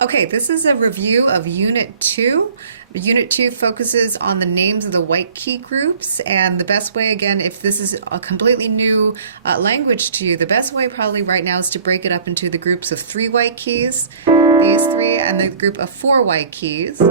Okay, this is a review of Unit 2. Unit 2 focuses on the names of the white key groups, and the best way, again, if this is a completely new language to you, the best way probably right now is to break it up into the groups of 3 white keys, these 3, and the group of 4 white keys.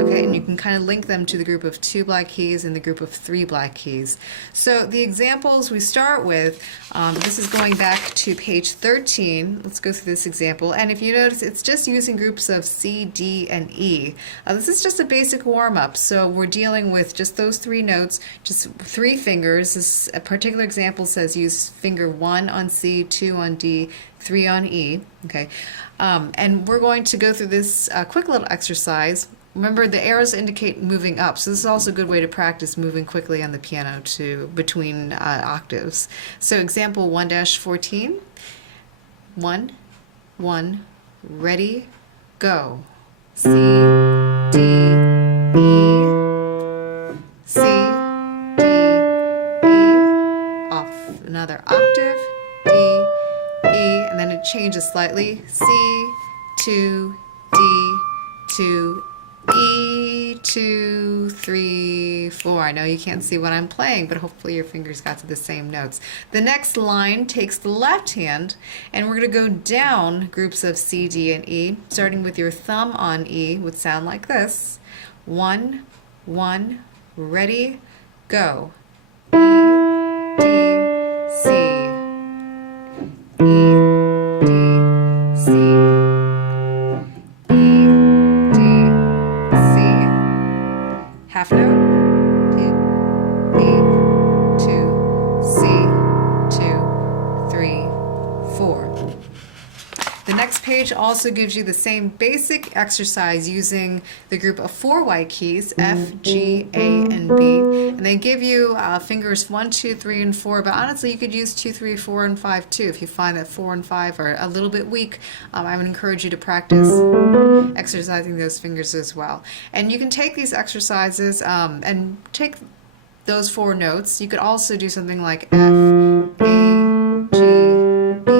Okay, and you can kind of link them to the group of 2 black keys and the group of 3 black keys. So the examples we start with, this is going back to page 13. Let's go through this example. And if you notice, it's just using groups of C, D, and E. This is just a basic warm-up. So we're dealing with just those 3 notes, just 3 fingers. This a particular example says use finger 1 on C, 2 on D, 3 on E. Okay, and we're going to go through this quick little exercise. Remember, the arrows indicate moving up, so this is also a good way to practice moving quickly on the piano between octaves. So example 1-14, 1, 1, ready, go. C, D, E, C, D, E, off another octave, D, E, and then it changes slightly, C, 2, D, 2, E, 2, 3, 4. I know you can't see what I'm playing, but hopefully your fingers got to the same notes. The next line takes the left hand, and we're going to go down groups of C, D, and E, starting with your thumb on E, would sound like this. 1, 1, ready, go. E, D, C. E, D, C. Half note, E, 2, C, 2, 3, 4. The next page also gives you the same basic exercise using the group of 4 white keys, F, G, A, and B. And they give you fingers 1, 2, 3, and 4, but honestly you could use 2, 3, 4, and 5 too. If you find that 4 and 5 are a little bit weak, I would encourage you to practice exercising those fingers as well. And you can take these exercises and take those 4 notes. You could also do something like F, A, G, B,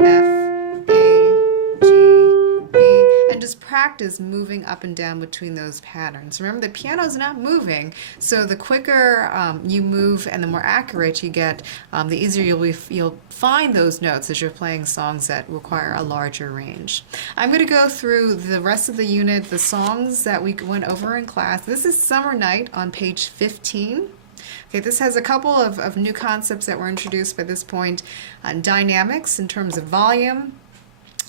F, A, G, B, and just practice moving up and down between those patterns. Remember, the piano is not moving, so the quicker you move and the more accurate you get, the easier you'll find those notes as you're playing songs that require a larger range. I'm going to go through the rest of the unit, the songs that we went over in class. This is Summer Night on page 15. Okay, this has a couple of new concepts that were introduced by this point. Dynamics in terms of volume.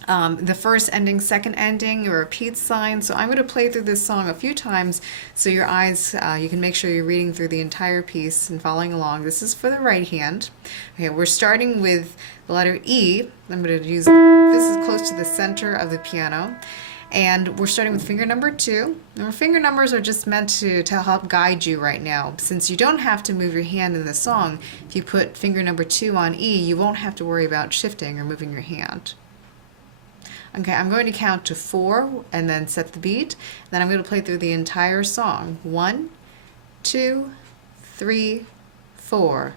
The first ending, second ending, your repeat sign. So I'm going to play through this song a few times so your eyes, you can make sure you're reading through the entire piece and following along. This is for the right hand. Okay, we're starting with the letter E. I'm going to use, this is close to the center of the piano. And we're starting with finger number 2. Now, finger numbers are just meant to help guide you right now. Since you don't have to move your hand in the song, if you put finger number 2 on E, you won't have to worry about shifting or moving your hand. Okay, I'm going to count to 4 and then set the beat. Then I'm going to play through the entire song. 1, 2, 3, 4.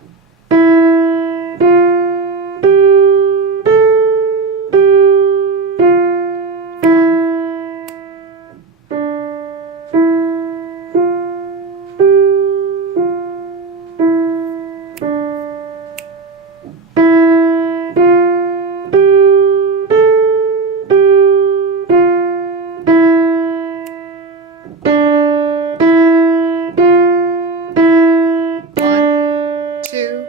Two,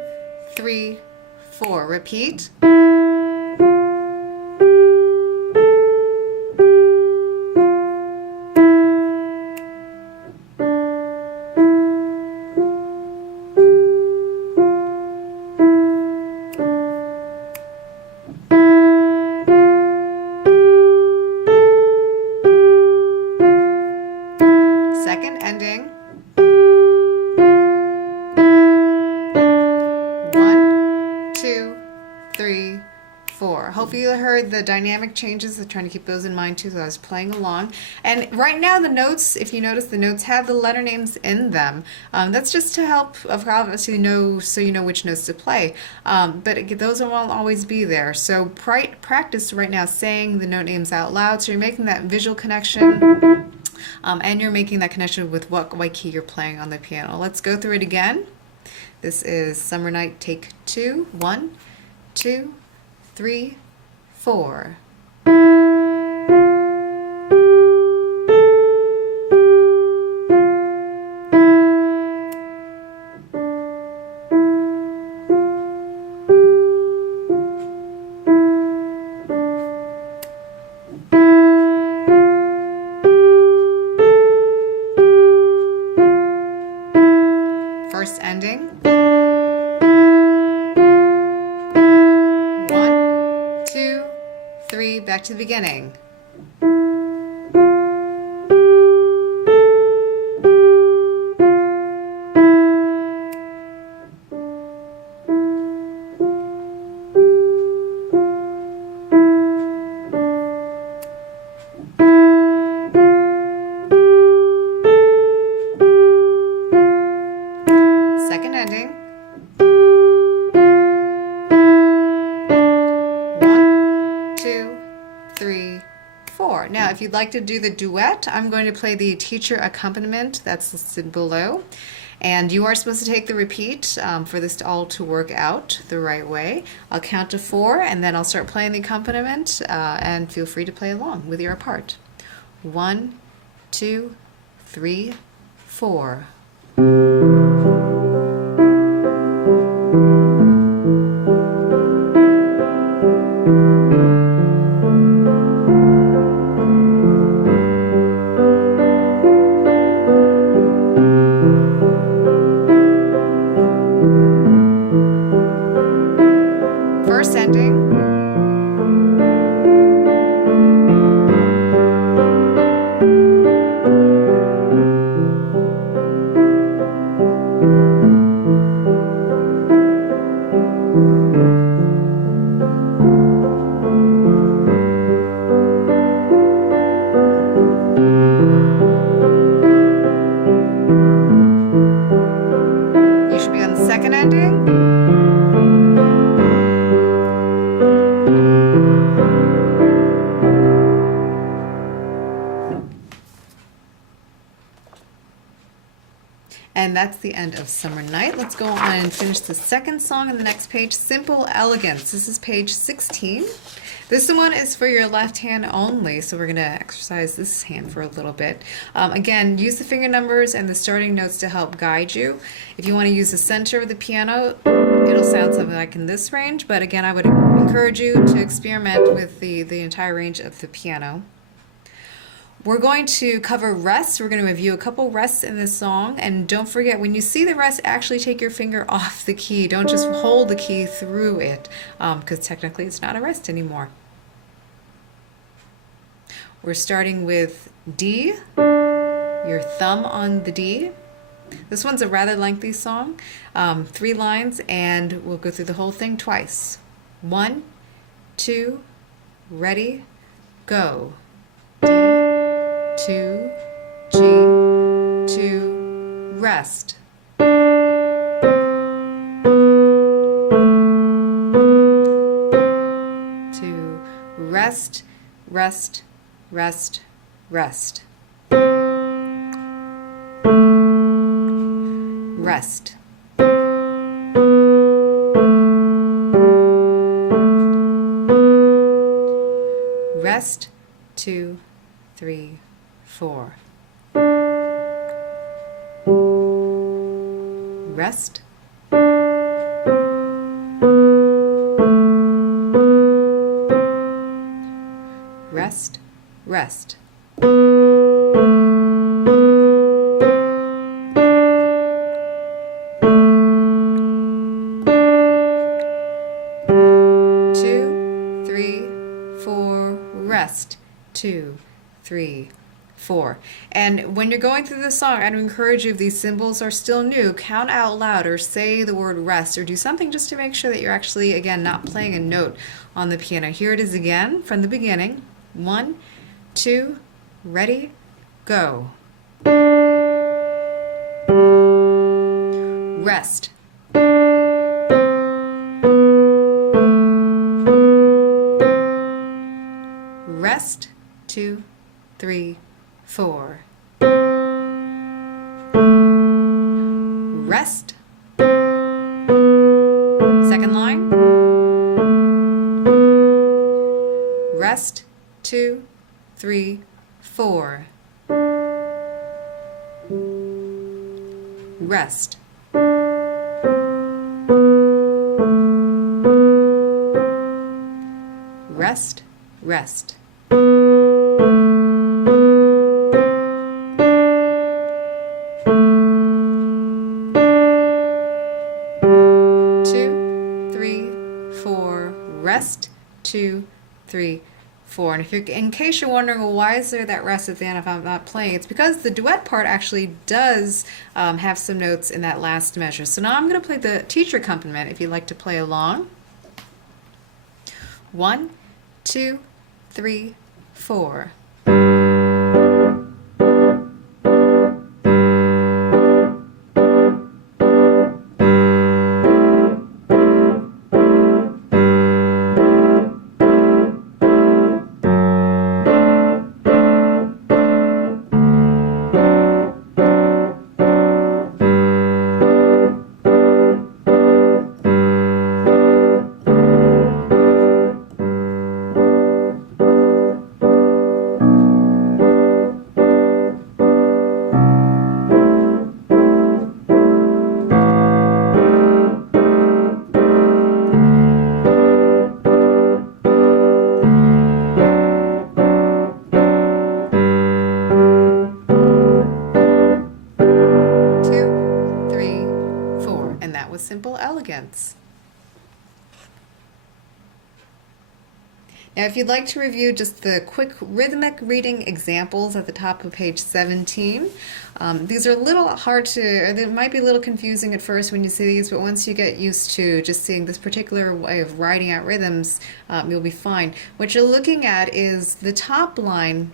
the dynamic changes. I'm trying to keep those in mind too, so I was playing along. And right now the notes, if you notice, the notes have the letter names in them. That's just to help, obviously, know, so you know which notes to play. But those won't always be there. So practice right now saying the note names out loud, so you're making that visual connection, and you're making that connection with what key you're playing on the piano. Let's go through it again. This is Summer Night, take 2. 1, 2, 3, 4. First ending. 1, 2, 3, back to the beginning. Second ending. 1, 2, 3, 4. Now, if you'd like to do the duet, I'm going to play the teacher accompaniment that's listed below. And you are supposed to take the repeat for this all to work out the right way. I'll count to 4, and then I'll start playing the accompaniment, and feel free to play along with your part. 1, 2, 3, 4. First ending. You should be on the second ending. And that's the end of Summer Night. Let's go on and finish the second song on the next page, Simple Elegance. This is page 16. This one is for your left hand only, so we're going to exercise this hand for a little bit. Again, use the finger numbers and the starting notes to help guide you. If you want to use the center of the piano, it'll sound something like in this range, but again, I would encourage you to experiment with the entire range of the piano. We're going to cover rests. We're going to review a couple rests in this song. And don't forget, when you see the rest, actually take your finger off the key. Don't just hold the key through it, because technically it's not a rest anymore. We're starting with D, your thumb on the D. This one's a rather lengthy song, 3 lines, and we'll go through the whole thing twice. 1, 2, ready, go. D, 2, G, 2, rest. 2, rest, rest, rest, rest. Rest. Rest, 2, 3, 4. Rest. Rest, rest. 2, 3, 4, rest. 2, 3, 4. And when you're going through the song, I'd encourage you, if these symbols are still new, count out loud or say the word rest or do something just to make sure that you're actually, again, not playing a note on the piano. Here it is again from the beginning. 1, 2, ready, go. Rest. Rest, 2, 3, 4. Rest. Second line. Rest, 2, 3, 4. Rest. Rest, rest. 2, 3, 4. Rest, 2, 3, 4. And if you're, in case you're wondering, well, why is there that rest at the end if I'm not playing? It's because the duet part actually does have some notes in that last measure. So now I'm going to play the teacher accompaniment if you'd like to play along. 1, 2, 3, 4. Simple Elegance. Now, if you'd like to review just the quick rhythmic reading examples at the top of page 17, these are a little hard to, or they might be a little confusing at first when you see these, but once you get used to just seeing this particular way of writing out rhythms, you'll be fine. What you're looking at is the top line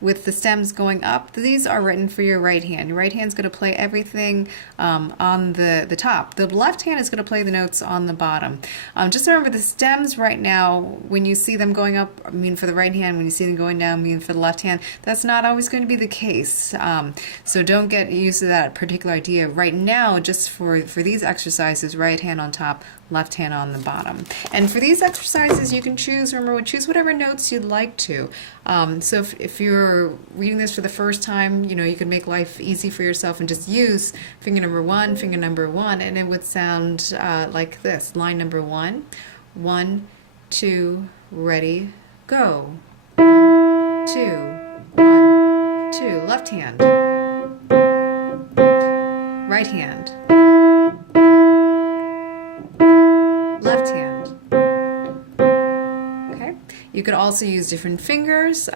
with the stems going up. These are written for your right hand. Your right hand's going to play everything on the top. The left hand is going to play the notes on the bottom. Just remember the stems right now, when you see them going up, mean for the right hand, when you see them going down, mean for the left hand. That's not always going to be the case. So don't get used to that particular idea. Right now, just for these exercises, right hand on top, left hand on the bottom. And for these exercises, you can choose, remember, choose whatever notes you'd like to. So if you're reading this for the first time, you know, you can make life easy for yourself and just use finger number 1, finger number 1, and it would sound like this. Line number 1, 1, 2, ready, go. 1, 2, 1, 2. Left hand. Right hand. Left hand. Okay. You could also use different fingers.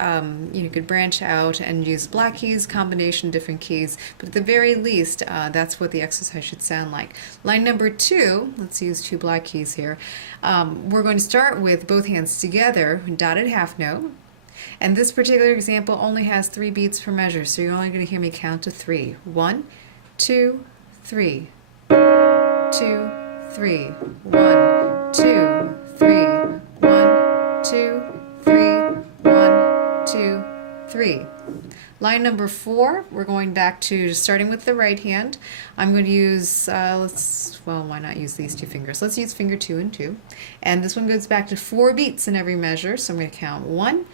You could branch out and use black keys, combination different keys, but at the very least, that's what the exercise should sound like. Line number 2, let's use 2 black keys here. We're going to start with both hands together, dotted half note. And this particular example only has 3 beats per measure, so you're only going to hear me count to 3. 1, 2, 3. 2, 3. 1, 2, 3. 1, 2, 3. 1, 2, 3. Line number 4, we're going back to starting with the right hand. I'm going to use, why not use these 2 fingers? Let's use finger 2 and 2. And this one goes back to 4 beats in every measure. So I'm going to count 1,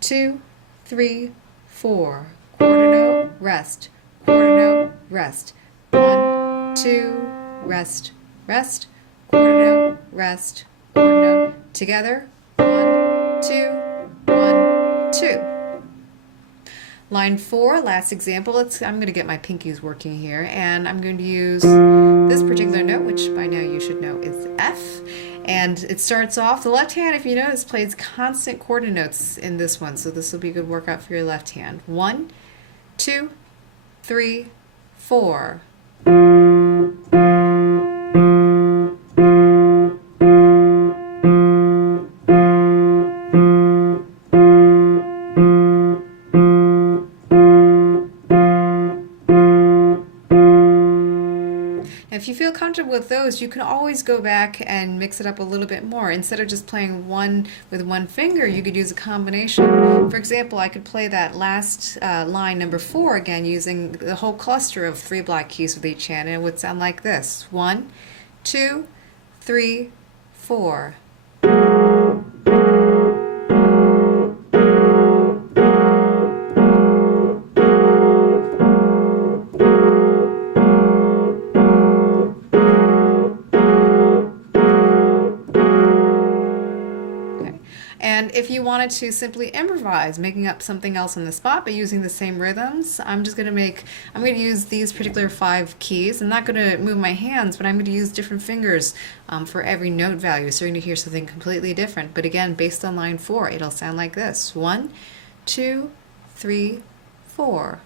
2, 3, 4. Quarter note, rest. Quarter note, rest. 1, 2, rest, rest. Quarter note, rest. Quarter note. Together. 1, 2, 1, 2. Line 4, last example. I'm going to get my pinkies working here, and I'm going to use This particular note, which by now you should know is F, and it starts off, the left hand, if you notice, plays constant quarter notes in this one, so this will be a good workout for your left hand. 1, 2, 3, 4. If you feel comfortable with those, you can always go back and mix it up a little bit more. Instead of just playing one with one finger, you could use a combination. For example, I could play that last line, number 4, again, using the whole cluster of 3 black keys with each hand, and it would sound like this. 1, 2, 3, 4. And if you wanted to simply improvise, making up something else on the spot but using the same rhythms, I'm going to use these particular 5 keys. I'm not going to move my hands, but I'm going to use different fingers for every note value. So you're going to hear something completely different. But again, based on line 4, it'll sound like this. 1, 2, 3, 4.